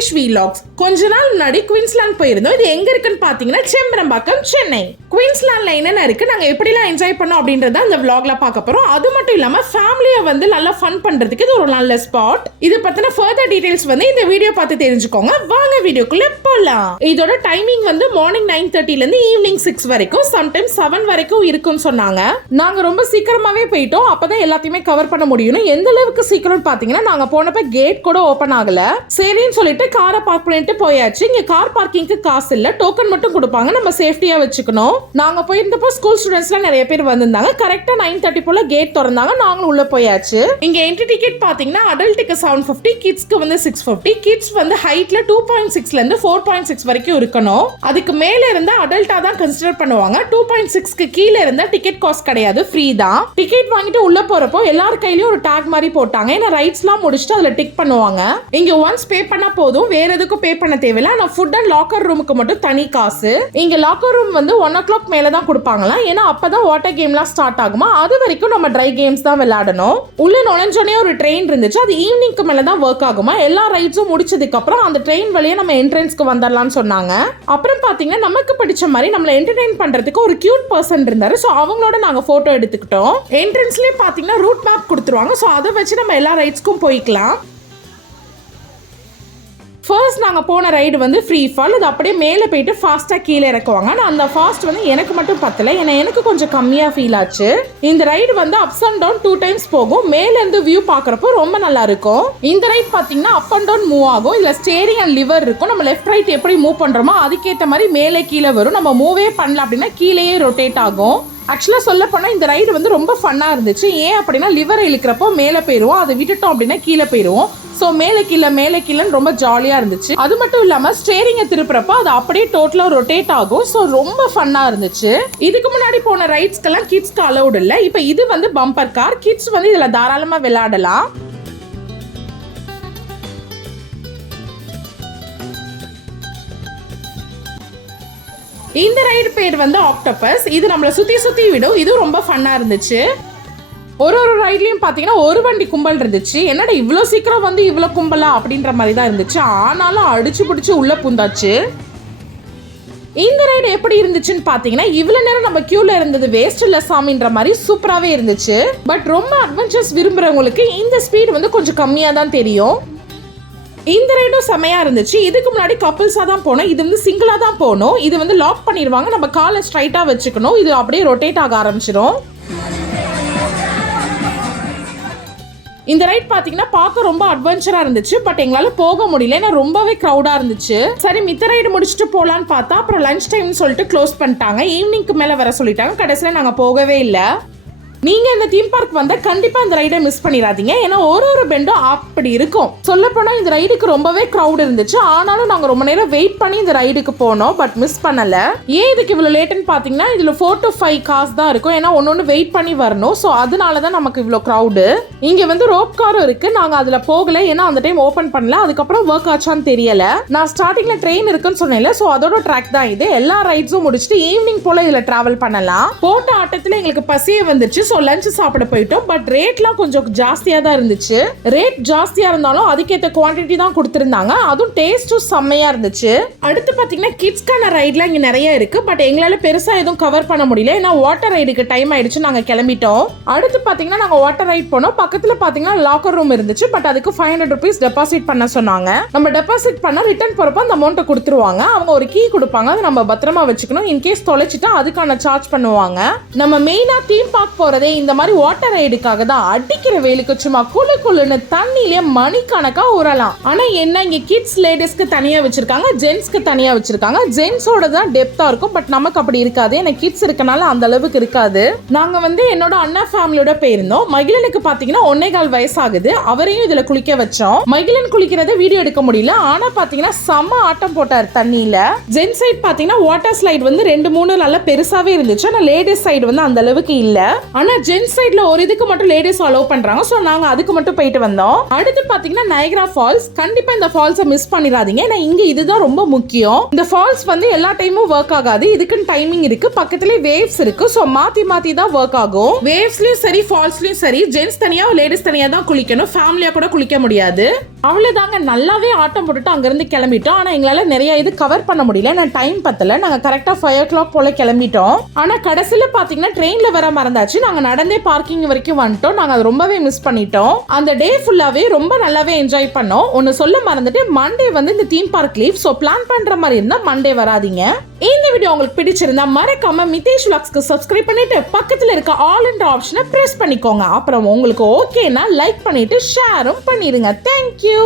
சுதீஷ் வீலாக்ஸ். கொஞ்ச நாள் முன்னாடி குயின்ஸ்லாந்து போயிருந்தோம். இது எங்க இருக்குன்னு பாத்தீங்கன்னா செம்பரம்பாக்கம், சென்னை. குயின்ஸ்லாந்துல என்னென்ன இருக்கு, நாங்க எப்படிலாம் என்ஜாய் பண்ணோம் அப்படின்றத அந்த vlogல பார்க்க போறோம். அது மட்டும் இல்லாம ஃபேமிலியை வந்து நல்லா ஃபன் பண்றதுக்கு இது ஒரு நல்ல ஸ்பாட். இது பத்தின ஃபர்தர் டீடைல்ஸ் வந்து இந்த வீடியோ பார்த்து தெரிஞ்சுக்கோங்க. வாங்க வீடியோக்குள்ள போலாம். இதோட டைமிங் வந்து மார்னிங் 9:30 ல இருந்து ஈவினிங் 6 வரைக்கும், சம்டைம்ஸ் 7 வரைக்கும் இருக்கும்னு சொன்னாங்க. நாங்க ரொம்ப சீக்கிரமாவே போயிட்டோம். அப்பதான் எல்லாத்தையுமே கவர் பண்ண முடியும். எந்த அளவுக்கு சீக்கிரம் பாத்தீங்கன்னா, நாங்க போனப்ப கேட் கூட ஓபன் ஆகல. சரின்னு சொல்லிட்டு காரை பார்க் பண்ணிட்டு போயாச்சு. இங்க கார் பார்க்கிங்க்கு காசு இல்ல, டோக்கன் மட்டும் கொடுப்பாங்க. நம்ம சேஃப்டியா வச்சுக்கணும். நாங்க போயிருந்தப்போ ஸ்கூல் ஸ்டூடெண்ட்ஸ்லாம் நிறைய பேர் வந்திருந்தாங்க. கரெக்டா 9:30 போல கேட் திறந்தாங்க. நாங்களும் உள்ள போயாச்சு. இங்க என்ட்ரி டிக்கெட் பாத்தீங்கன்னா அடல்ட்டுக்கு 750, கிட்ஸ்க்கு வந்து 650. கிட்ஸ் வந்து ஹைட்ல 2.6 ல இருந்து 4.6 வரைக்கும் இருக்கணும். அதுக்கு மேல இருந்தா அடல்ட்டா தான் கன்சிடர் பண்ணுவாங்க. 2.6க்கு கீழ இருந்தா டிக்கெட் காஸ்ட் கிடையாது, ஃப்ரீ தான். டிக்கெட் வாங்கிட்டு உள்ள போறப்போ எல்லார் கையிலயும் ஒரு டாக் மாதிரி போட்டாங்க. ஏன்னா ரைட்ஸ்லாம் முடிச்சுட்டு அதுல டிக் பண்ணுவாங்க. இங்க ஒன்ஸ் பே பண்ணா போதும், வேற எதுக்கும் பே பண்ண தேவையில்ல. ஆனா ஃபுட் அண்ட் லாக்கர் ரூமுக்கு மட்டும் தனி காசு. இங்க லாக்கர் ரூம் வந்து 1 o'clock மேல தான் கொடுப்பாங்களாம். ஏன்னா அப்பதான் வாட்டர் கேம்லாம் ஸ்டார்ட் ஆகுமா. அது வரைக்கும் நம்ம ட்ரை கேம்ஸ் தான் விளையாடணும். உள்ள நுழைஞ்சோனே ஒரு ட்ரெயின் இருந்துச்சு. அது ஈவினிங்க்கு மேல தான் ஒர்க் ஆகுமா. எல்லா ரைட்ஸும் முடிச்சதுக்கு அப்புறம் அந்த ட்ரெயின் வழியே நம்ம என்ட்ரன்ஸ்க்கு வந்துடலாம்னு சொன்னாங்க. அப்புறம் பாத்தீங்கன்னா நமக்கு பிடிச்ச மாதிரி நம்மள என்டர்டெயின் பண்றதுக்கு ஒரு கியூட் பர்சன் இருந்தாரு. சோ அவங்களோட நாங்க போட்டோ எடுத்துக்கிட்டோம். என்ட்ரன்ஸ்லயே பாத்தீங்கன்னா ரூட் மேப் கொடுத்துருவாங்க. சோ அதை வச்சு நம்ம எல்லா ரைட்ஸ்க்கும் போய்க்கலாம். ஃபர்ஸ்ட் நாங்கள் போன ரைடு வந்து ஃப்ரீ ஃபால். அது அப்படியே மேலே போயிட்டு ஃபாஸ்ட்டாக கீழே இறக்குவாங்க. ஆனால் அந்த ஃபாஸ்ட் வந்து எனக்கு மட்டும் பத்தலை. ஏன்னா எனக்கு கொஞ்சம் கம்மியாக ஃபீல் ஆச்சு. இந்த ரைடு வந்து அப்ஸ் அண்ட் டவுன் 2 times போகும். மேலேருந்து வியூ பார்க்குறப்போ ரொம்ப நல்லா இருக்கும். இந்த ரைட் பார்த்தீங்கன்னா அப் அண்ட் டவுன் மூவ் ஆகும். இதில் ஸ்டேரிங் அண்ட் லிவர் இருக்கும். நம்ம லெஃப்ட் ரைட் எப்படி மூவ் பண்ணுறோமோ அதுக்கேற்ற மாதிரி மேலே கீழே வரும். நம்ம மூவே பண்ணல அப்படின்னா கீழேயே ரொட்டேட் ஆகும். ஆக்சுவலாக சொல்ல போனால் இந்த ரைடு வந்து ரொம்ப ஃபன்னாக இருந்துச்சு. ஏன் அப்படின்னா லிவரை இழுக்கிறப்போ மேலே போயிடுவோம், அதை விட்டுட்டோம் அப்படின்னா கீழே போயிடுவோம். ஸோ மேலே கீழேன்னு ரொம்ப ஜாலியாக இருந்துச்சு. அது மட்டும் இல்லாமல் ஸ்டேரிங்கை திருப்புறப்போ அது அப்படியே டோட்டலாக ரொட்டேட் ஆகும். ஸோ ரொம்ப ஃபன்னாக இருந்துச்சு. இதுக்கு முன்னாடி போன ரைட்ஸ்க்கெல்லாம் கிட்ஸ்க்கு அலௌட் இல்லை. இப்போ இது வந்து பம்பர் கார். கிட்ஸ் வந்து இதில் தாராளமாக விளையாடலாம். இந்த ரைடு பேர் வந்து ஆக்டோபஸ். இது நம்மளை சுற்றி விடும். இதுவும் ரொம்ப ஃபன்னாக இருந்துச்சு. ஒரு ரைட்லையும் பார்த்தீங்கன்னா ஒரு வண்டி கும்பல் இருந்துச்சு. என்னடா இவ்வளோ சீக்கிரம் வந்து இவ்வளோ கும்பலா அப்படின்ற மாதிரி தான் இருந்துச்சு. ஆனாலும் அடிச்சு பிடிச்சி உள்ள பூந்தாச்சு. இந்த ரைடு எப்படி இருந்துச்சுன்னு பார்த்தீங்கன்னா, இவ்வளோ நேரம் நம்ம கியூல இருந்தது வேஸ்ட் இல்லை சாமின்ற மாதிரி சூப்பராகவே இருந்துச்சு. பட் ரொம்ப அட்வென்ச்சர்ஸ் விரும்புகிறவங்களுக்கு இந்த ஸ்பீட் வந்து கொஞ்சம் கம்மியாக தான் தெரியும். இந்த ரைடும் செமையா இருந்துச்சு. இதுக்கு முன்னாடி கப்பிள்ஸா தான் போனோம். இது வந்து சிங்கிளா தான் போகணும். இது வந்து லாக் பண்ணிடுவாங்க. நம்ம காலை ஸ்ட்ரைட்டா வச்சுக்கணும். இது அப்படியே ரொட்டேட் ஆக ஆரம்பிச்சிடும். இந்த ரைட் பாத்தீங்கன்னா பார்க்க ரொம்ப அட்வென்ச்சரா இருந்துச்சு. பட் எங்களால போக முடியல, ஏன்னா ரொம்பவே கிரௌடா இருந்துச்சு. சரி மித்த ரைடு முடிச்சுட்டு போலான்னு பார்த்தா அப்புறம் லஞ்ச் டைம்னு சொல்லிட்டு க்ளோஸ் பண்ணிட்டாங்க. ஈவினிங்க்கு மேல வர சொல்லிட்டாங்க. கடைசியில நாங்க போகவே இல்லை. நீங்க இந்த தீம் பார்க் வந்தா கண்டிப்பா இந்த ரைடை மிஸ் பண்ணிடாதீங்க. ஏன்னா ஒரு பெண்டும் அப்படி இருக்கும். சொல்ல போனா இந்த ரைடுக்கு ரொம்பவே கிரௌட் இருந்துச்சு. ஆனாலும் நாங்க ரொம்ப நேரம் வெயிட் பண்ணி இந்த ரைடுக்கு போனோம். பட் மிஸ் பண்ணல. ஏன் இதுக்கு இவ்வளவு லேட்னு பாத்தீங்கன்னா, இதுல 4 to 5 கார்ஸ் தான் இருக்கும். ஏன்னா ஒன்னொன்னு வெயிட் பண்ணி வரணும். ஸோ அதனாலதான் நமக்கு இவ்வளவு கிரௌடு. இங்க வந்து ரோப் காரும் இருக்கு. நாங்க அதுல போகல, ஏன்னா அந்த டைம் ஓபன் பண்ணல. அதுக்கப்புறம் ஒர்க் ஆச்சான்னு தெரியல. நான் ஸ்டார்டிங்ல ட்ரெயின் இருக்குன்னு சொன்னேன்ல, ஸோ அதோட ட்ராக் தான் இது. எல்லா ரைட்ஸும் முடிச்சுட்டு ஈவினிங் போல இதுல டிராவல் பண்ணலாம். போட்ட ஆட்டத்துல எங்களுக்கு பசியே வந்துச்சு. ஸோ லஞ்ச் சாப்பிட போயிட்டோம். பட் ரேட்லாம் கொஞ்சம் ஜாஸ்தியா தான் இருந்துச்சு. ரேட் ஜாஸ்தியா இருந்தாலும் அதுக்கேற்ற குவான்டிட்டி தான் கொடுத்திருந்தாங்க. அதுவும் டேஸ்டும் செம்மையா இருந்துச்சு. அடுத்து பாத்தீங்கன்னா கிட்ஸ்க்கான ரைட்லாம் இங்க நிறைய இருக்கு. பட் எங்களால பெருசா எதுவும் கவர் பண்ண முடியல. ஏன்னா வாட்டர் ரைடுக்கு டைம் ஆயிடுச்சு. நாங்க கிளம்பிட்டோம். அடுத்து பாத்தீங்கன்னா நாங்க வாட்டர் ரைட் போனோம். பக்கத்துல பாத்தீங்கன்னா லாக்கர் ரூம் இருந்துச்சு. பட் அதுக்கு 500 rupees டெபாசிட் பண்ண சொன்னாங்க. நம்ம டெபாசிட் பண்ணா ரிட்டர்ன் போறப்ப அந்த அமௌண்ட்டை கொடுத்துருவாங்க. அவங்க ஒரு கீ கொடுப்பாங்க. அதை நம்ம பத்திரமா வச்சுக்கணும். இன்கேஸ் தொலைச்சிட்டா அதுக்கான சார்ஜ் பண்ணுவாங்க. நம்ம மெயினா தீம் பார்க் போறதே இந்த மாதிரி வாட்டர் ரைடுக்காக தான். அடிக்கிற வெயிலுக்கு சும்மா குளுன்னு தண்ணியிலே மணிக்கணக்கா ஊறலாம். ஆனா என்ன, இங்க கிட்ஸ் லேடிஸ்க்கு தனியா வச்சிருக்காங்க, ஜென்ஸ்க்கு தனியா வச்சிருக்காங்க. ஜென்ஸோட தான் டெப்தா இருக்கும். பட் நமக்கு அப்படி இருக்காது. எனக்கு கிட்ஸ் இருக்கனால அந்த அளவுக்கு இருக்காது. நாங்க வந்து என்னோட அண்ணா ஃபேமிலியோட போயிருந்தோம். மகிழனுக்கு பாத்தீங்கன்னா 1.25 வயசு ஆகுது. அவரையும் இதுல குளிக்க வச்சோம். மகிழன் குளிக்கிறத வீடியோ எடுக்க முடியல. ஆனா பாத்தீங்கன்னா செம்ம ஆட்டம் போட்டார் தண்ணியில. ஜென் சைட் பாத்தீங்கன்னா வாட்டர் ஸ்லைட் வந்து 2-3 நல்லா பெருசாவே இருந்துச்சு. ஆனா லேடிஸ் சைடு வந்து அந்த அளவுக்கு இல்ல. ஆனா ஆனா ஜென்ஸ் சைடுல ஒரு இதுக்கு மட்டும் லேடிஸ் அலோவ் பண்றாங்க. சோ நாங்க அதுக்கு மட்டும் போயிட்டு வந்தோம். அடுத்து பாத்தீங்கன்னா நயகரா ஃபால்ஸ். கண்டிப்பா இந்த ஃபால்ஸை மிஸ் பண்ணிடாதீங்க. ஏன்னா இங்க இதுதான் ரொம்ப முக்கியம். இந்த ஃபால்ஸ் வந்து எல்லா டைமும் ஒர்க் ஆகாது. இதுக்குன்னு டைமிங் இருக்கு. பக்கத்துலயே வேவ்ஸ் இருக்கு. சோ மாத்தி மாத்தி தான் ஒர்க் ஆகும். வேவ்ஸ்லயும் சரி ஃபால்ஸ்லயும் சரி ஜென்ஸ் தனியா லேடிஸ் தனியா தான் குளிக்கணும். ஃபேமிலியா கூட குளிக்க முடியாது. அவ்வளவுதாங்க. நல்லாவே ஆட்டம் போட்டுட்டு அங்கிருந்து கிளம்பிட்டோம். ஆனா எங்களால நிறைய இது கவர் பண்ண முடியல. நான் டைம் பத்தல. நாங்க கரெக்டா 5 o'clock போல கிளம்பிட்டோம். ஆனா கடைசியில பாத்தீங்கன்னா ட்ரெயின்ல வர மறந்தாச்சு. நாங்க நடந்தே பார்க்கிங் வரைக்கும் வந்துட்டோம். நாங்க அதை ரொம்பவே மிஸ் பண்ணிட்டோம். அந்த டே ஃபுல்லாவே ரொம்ப நல்லாவே என்ஜாய் பண்ணோம். ஒன்னு சொல்ல மறந்துட்டு மண்டே வந்து இந்த theme park leave. So plan பண்ற மாதிரி இருந்தா மண்டே வராதீங்க. இந்த வீடியோ உங்களுக்கு பிடிச்சிருந்தா மறக்காம மிதேஷ் vlogsக்கு சப்ஸ்கிரைப் பண்ணிட்டு பக்கத்துல இருக்க ஆல் என்ற ஆப்ஷனை பிரஸ் பண்ணிக்கோங்க. அப்புறம் உங்களுக்கு ஓகேனா லைக் பண்ணிட்டு ஷேரும் பண்ணிடுங்க. Thank you.